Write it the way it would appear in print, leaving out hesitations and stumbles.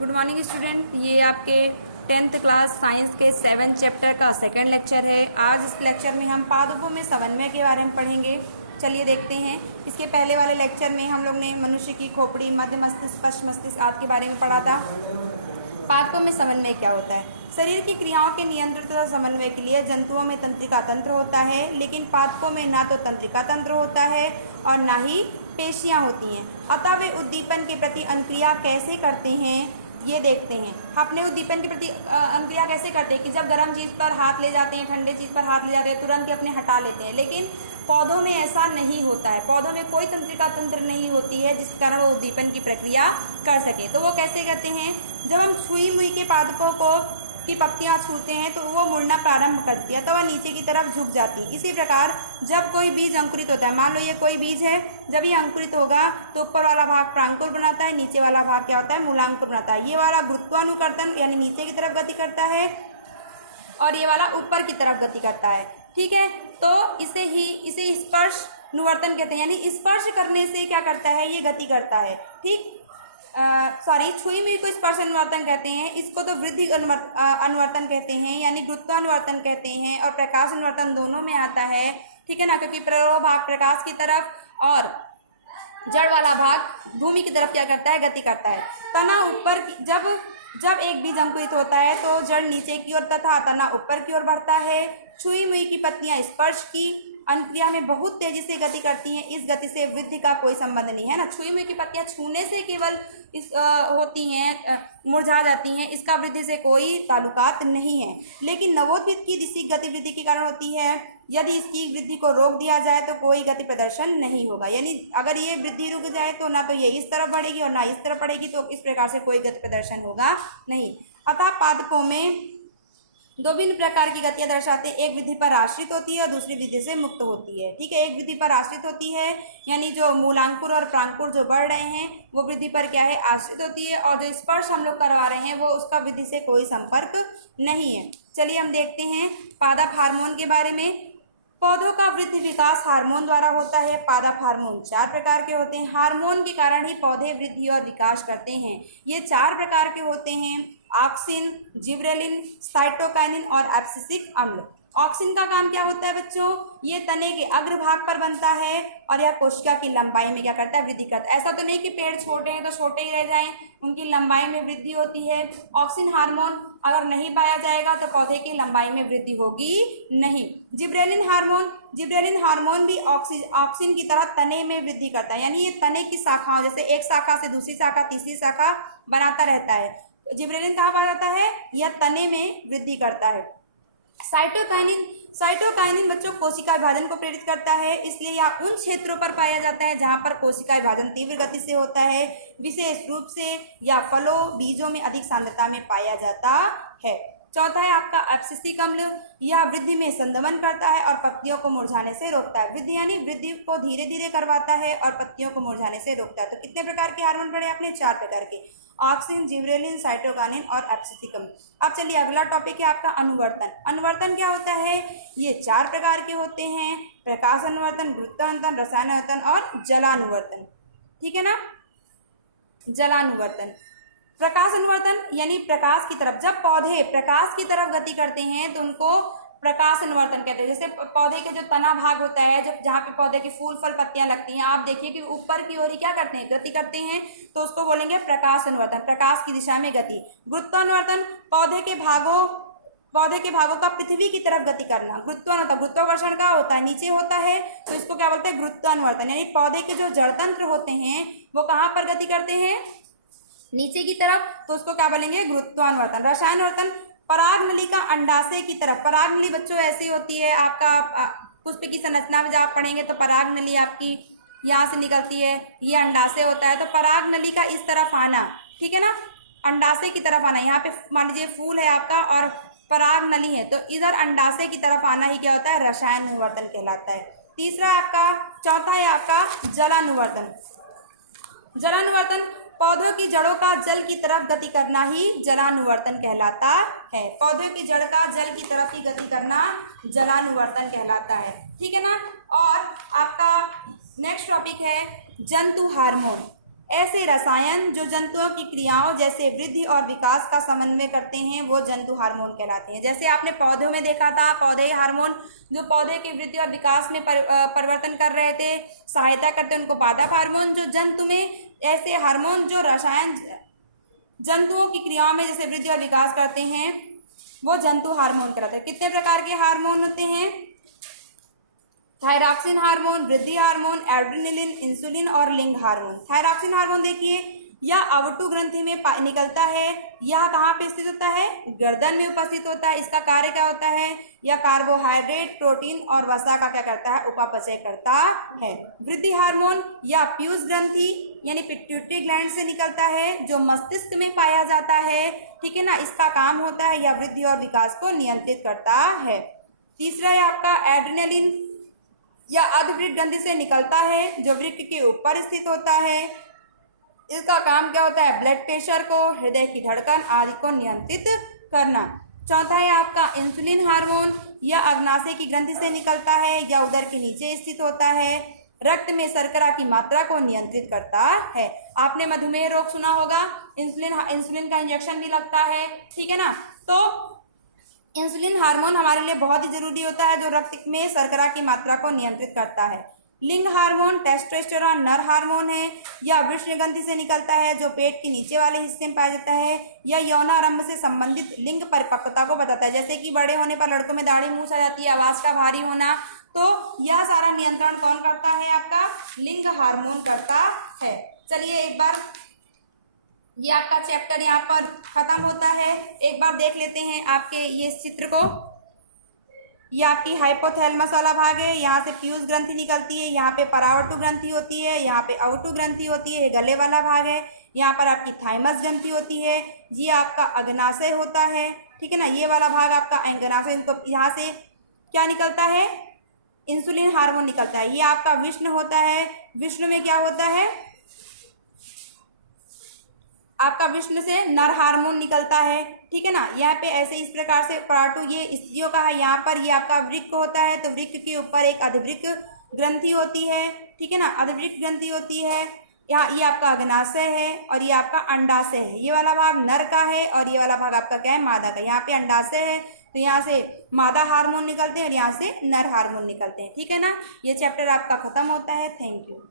Good morning student. ये आपके 10th class science के 7th चैप्टर का सेकंड लेक्चर है। आज इस लेक्चर में हम पादपों में समन्वय के बारे में पढ़ेंगे। चलिए देखते हैं। इसके पहले वाले लेक्चर में हम लोग ने मनुष्य की खोपड़ी, मध्य मस्तिष्क, पश्च मस्तिष्क आदि के बारे में पढ़ा था। पादपों में समन्वय क्या होता है? शरीर की क्रियाओं के नियंत्रण तथा समन्वय के लिए जंतुओं में तंत्रिका तंत्र होता है, लेकिन पादपों में ना तो तंत्रिका तंत्र होता है और ना ही पेशियां होती हैं। अतः वे उद्दीपन के प्रति अनुक्रिया कैसे करते हैं ये देखते हैं। अपने उद्दीपन के प्रति अनुक्रिया कैसे करते हैं कि जब गर्म चीज़ पर हाथ ले जाते हैं, ठंडे चीज़ पर हाथ ले जाते हैं, तुरंत ही अपने हटा लेते हैं। लेकिन पौधों में ऐसा नहीं होता है। पौधों में कोई तंत्रिका तंत्र नहीं होती है जिस कारण वो उद्दीपन की प्रक्रिया कर सके। तो वो कैसे करते हैं? जब हम छुई मुई के पादपों को की पत्तियां छूते हैं तो वो मुड़ना प्रारंभ करती है, तो वह नीचे की तरफ झुक जाती है। इसी प्रकार जब कोई बीज अंकुरित होता है, मान लो ये कोई बीज है, जब ये अंकुरित होगा तो ऊपर वाला भाग प्रांकुर बनाता है, नीचे वाला भाग क्या होता है? मूलांकुर बनाता है। ये वाला गुरुत्वानुकर्तन यानी नीचे की तरफ गति करता है और ये वाला ऊपर की तरफ गति करता है। ठीक है, तो इसे स्पर्श अनुवर्तन कहते हैं। यानी स्पर्श करने से क्या करता है? ये गति करता है। ठीक, छुई मुई को स्पर्श अनुवर्तन कहते हैं। इसको तो वृद्धि अनुवर्तन कहते हैं, यानी गुरुत्वानुवर्तन कहते हैं। और प्रकाश अनुवर्तन दोनों में आता है। ठीक है ना, क्योंकि प्ररोह भाग प्रकाश की तरफ और जड़ वाला भाग भूमि की तरफ क्या करता है? गति करता है। तना ऊपर जब एक बीज अंकुरित होता है तो जड़ नीचे की ओर तथा तना ऊपर की ओर बढ़ता है। छुई मुई की पत्तियां स्पर्श की अनुक्रिया में बहुत तेजी से गति करती हैं। इस गति से वृद्धि का कोई संबंध नहीं है ना। छुई मुई की पत्तियां छूने से केवल होती हैं, मुरझा जाती हैं, इसका वृद्धि से कोई ताल्लुकात नहीं है। लेकिन नवोद्भिद की दिशी गतिवृद्धि के कारण होती है। यदि इसकी वृद्धि को रोक दिया जाए तो कोई गति प्रदर्शन नहीं होगा। यानी अगर ये वृद्धि रुक जाए तो ना तो ये इस तरफ बढ़ेगी और ना इस तरफ बढ़ेगी, तो इस प्रकार से कोई गति प्रदर्शन होगा नहीं। अतः पादपों में दो भिन्न प्रकार की गतियां दर्शाते हैं। एक विधि पर आश्रित होती है और दूसरी विधि से मुक्त होती है। ठीक है, एक विधि पर आश्रित होती है यानी जो मूलांकुर और प्रांकुर जो बढ़ रहे हैं वो विधि पर क्या है? आश्रित होती है। और जो स्पर्श हम लोग करवा रहे हैं वो उसका विधि से कोई संपर्क नहीं है। चलिए हम देखते हैं पादप हार्मोन के बारे में। पौधों का वृद्धि विकास हार्मोन द्वारा होता है। पादप हार्मोन 4 प्रकार के होते हैं। हार्मोन के कारण ही पौधे वृद्धि और विकास करते हैं। ये 4 प्रकार के होते हैं: ऑक्सिन, जिबरेलिन, साइटोकाइनिन और एब्सिसिक अम्ल। ऑक्सिन का काम क्या होता है बच्चों? ये तने के अग्रभाग पर बनता है और यह कोशिका की लंबाई में क्या करता है? वृद्धि करता है। ऐसा तो नहीं कि पेड़ छोटे हैं तो छोटे ही रह जाएं, उनकी लंबाई में वृद्धि होती है। ऑक्सिन हार्मोन अगर नहीं पाया जाएगा तो पौधे की लंबाई में वृद्धि होगी नहीं। जिबरेलिन हार्मोन भी ऑक्सिन की तरह तने में वृद्धि करता है। यानी ये तने की शाखाओं, जैसे एक शाखा से दूसरी शाखा, तीसरी शाखा बनाता रहता है। जिबरेलिन कहाँ पाया जाता है? यह तने में वृद्धि करता है। साइटोकाइनिन बच्चों कोशिका विभाजन को प्रेरित करता है, इसलिए यह उन क्षेत्रों पर पाया जाता है जहां पर कोशिका विभाजन तीव्र गति से होता है, विशेष रूप से या फलों बीजों में अधिक सांद्रता में पाया जाता है। चौथा है आपका एब्सिसिक अम्ल। यह वृद्धि में संदमन करता है और पत्तियों को मुरझाने से रोकता है। वृद्धि यानी वृद्धि को धीरे धीरे करवाता है और पत्तियों को मुरझाने से रोकता है। तो कितने प्रकार के हार्मोन पढ़े आपने? 4 प्रकार के: ऑक्सिन, जिबरेलिन, साइटोकाइनिन और एब्सिसिक अम्ल। अब चलिए अगला टॉपिक है आपका अनुवर्तन। अनुवर्तन क्या होता है? ये 4 प्रकार के होते हैं: प्रकाश अनुवर्तन, गुरुत्वानुवर्तन, रसायनानुवर्तन और जलानुवर्तन। ठीक है ना। जलानुवर्तन, प्रकाश अनुवर्तन यानी प्रकाश की तरफ, जब पौधे प्रकाश की तरफ गति करते हैं तो उनको प्रकाश अनुवर्तन कहते हैं। जैसे पौधे के जो तना भाग होता है, जब जहाँ पे पौधे की फूल फल पत्तियां लगती हैं, आप देखिए कि ऊपर की ओर ही क्या करते हैं? गति करते हैं, तो उसको बोलेंगे प्रकाश अनुवर्तन, प्रकाश की दिशा में गति। गुरुत्वानुवर्तन, पौधे के भागों का पृथ्वी की तरफ गति करना। गुरुत्वाकर्षण का होता है, नीचे होता है, तो इसको क्या बोलते हैं? गुरुत्वानुवर्तन। यानी पौधे के जो जड़तंत्र होते हैं वो कहाँ पर गति करते हैं? नीचे की तरफ, तो उसको क्या बोलेंगे? गुरुत्वानुवर्तन। रसायनानुवर्तन, पराग नली का अंडाशय की तरफ। पराग नली बच्चों ऐसी होती है, आपका पुष्प की संरचना में जब आप पढ़ेंगे तो पराग नली आपकी यहाँ से निकलती है, ये अंडाशय होता है। तो पराग नली का इस तरफ आना, ठीक है ना, अंडाशय की तरफ आना। यहाँ पे मान लीजिए फूल है आपका और पराग नली है, तो इधर अंडाशय की तरफ आना ही क्या होता है? रसायन अनुवर्तन कहलाता है। चौथा है आपका जलानुवर्तन। जलानुवर्तन, पौधों की जड़ों का जल की तरफ गति करना ही जलानुवर्तन कहलाता है। पौधों की जड़ का जल की तरफ ही गति करना जलानुवर्तन कहलाता है। ठीक है ना। और आपका नेक्स्ट टॉपिक है जंतु हार्मोन। ऐसे रसायन जो जंतुओं की क्रियाओं जैसे वृद्धि और विकास का समन्वय करते हैं वो जंतु हार्मोन कहलाते हैं। जैसे आपने पौधों में देखा था, पौधे हार्मोन जो पौधे की वृद्धि और विकास में परिवर्तन कर रहे थे, सहायता करते हैं, उनको पादप हार्मोन। जो जंतु में ऐसे हार्मोन जो रसायन जंतुओं की क्रियाओं में जैसे वृद्धि और विकास करते हैं वो जंतु हार्मोन कहलाते हैं। कितने प्रकार के हार्मोन होते हैं? थायरॉक्सिन हार्मोन, वृद्धि हार्मोन, एड्रेनलिन, इंसुलिन और लिंग हार्मोन। थायरॉक्सिन हार्मोन देखिए, यह अवटु ग्रंथि में निकलता है। यह कहाँ पे स्थित होता है? गर्दन में उपस्थित होता है। इसका कार्य क्या होता है? यह कार्बोहाइड्रेट, प्रोटीन और वसा का क्या करता है? उपापचय करता है। वृद्धि हार्मोन या पीयूष ग्रंथि यानी पिट्यूटरी ग्लैंड से निकलता है, जो मस्तिष्क में पाया जाता है, ठीक है ना। इसका काम होता है यह वृद्धि और विकास को नियंत्रित करता है। तीसरा है आपका एड्रेनलिन या अधवृक्क ग्रंथि से निकलता है, जो वृक्क के ऊपर स्थित होता है। इसका काम क्या होता है? ब्लड प्रेशर को, हृदय की धड़कन आदि को नियंत्रित करना। चौथा है आपका इंसुलिन हार्मोन, यह अग्नाशय की ग्रंथि से निकलता है या उदर के नीचे स्थित होता है। रक्त में शर्करा की मात्रा को नियंत्रित करता है। आपने मधुमेह रोग सुना होगा, इंसुलिन का इंजेक्शन भी लगता है, ठीक है ना। तो इंसुलिन हार्मोन हमारे लिए बहुत ही जरूरी होता है, जो रक्त में शर्करा की मात्रा को नियंत्रित करता है। लिंग हार्मोन टेस्टोस्टेरोन नर हार्मोन है, यह वृषण ग्रंथि से निकलता है, जो पेट के नीचे वाले हिस्से में पाया जाता है। यह यौनारंभ से संबंधित लिंग परिपक्वता को बताता है। जैसे कि बड़े होने पर लड़कों में दाढ़ी मूंछ आ जाती है, आवाज का भारी होना, तो यह सारा नियंत्रण कौन करता है? आपका लिंग हार्मोन करता है। चलिए एक बार ये आपका चैप्टर यहाँ पर खत्म होता है। एक बार देख लेते हैं आपके ये चित्र को। ये आपकी हाइपोथैलेमस वाला भाग है, यहाँ से पीयूष ग्रंथि निकलती है, यहाँ पे परावर्तु ग्रंथि होती है, यहाँ पे अवटु ग्रंथि होती है, गले वाला भाग है। यहाँ पर आपकी थाइमस ग्रंथि होती है, ये आपका अग्नाशय होता है, ठीक है ना। ये वाला भाग आपका अग्नाशय, इनको यहाँ से क्या निकलता है? इंसुलिन हार्मोन निकलता है। ये आपका विष्णु होता है। विष्णु में क्या होता है? आपका विष्णु से नर हार्मोन निकलता है, ठीक है ना। यहाँ पे ऐसे इस प्रकार से पार्टू ये स्त्रियों का है। यहाँ पर ये आपका वृक्क होता है, तो वृक्क के ऊपर एक अधिवृक्क ग्रंथि होती है, ठीक है ना, अधिवृक्क ग्रंथि होती है। यहाँ ये आपका अग्नाशय है और ये आपका अंडाशय है। ये वाला भाग नर का है और ये वाला भाग आपका क्या है? मादा का। यहाँ पे अंडाशय है, तो यहाँ से मादा हार्मोन निकलते हैं और यहाँ से नर हार्मोन निकलते हैं, ठीक है ना। ये चैप्टर आपका खत्म होता है। Thank you.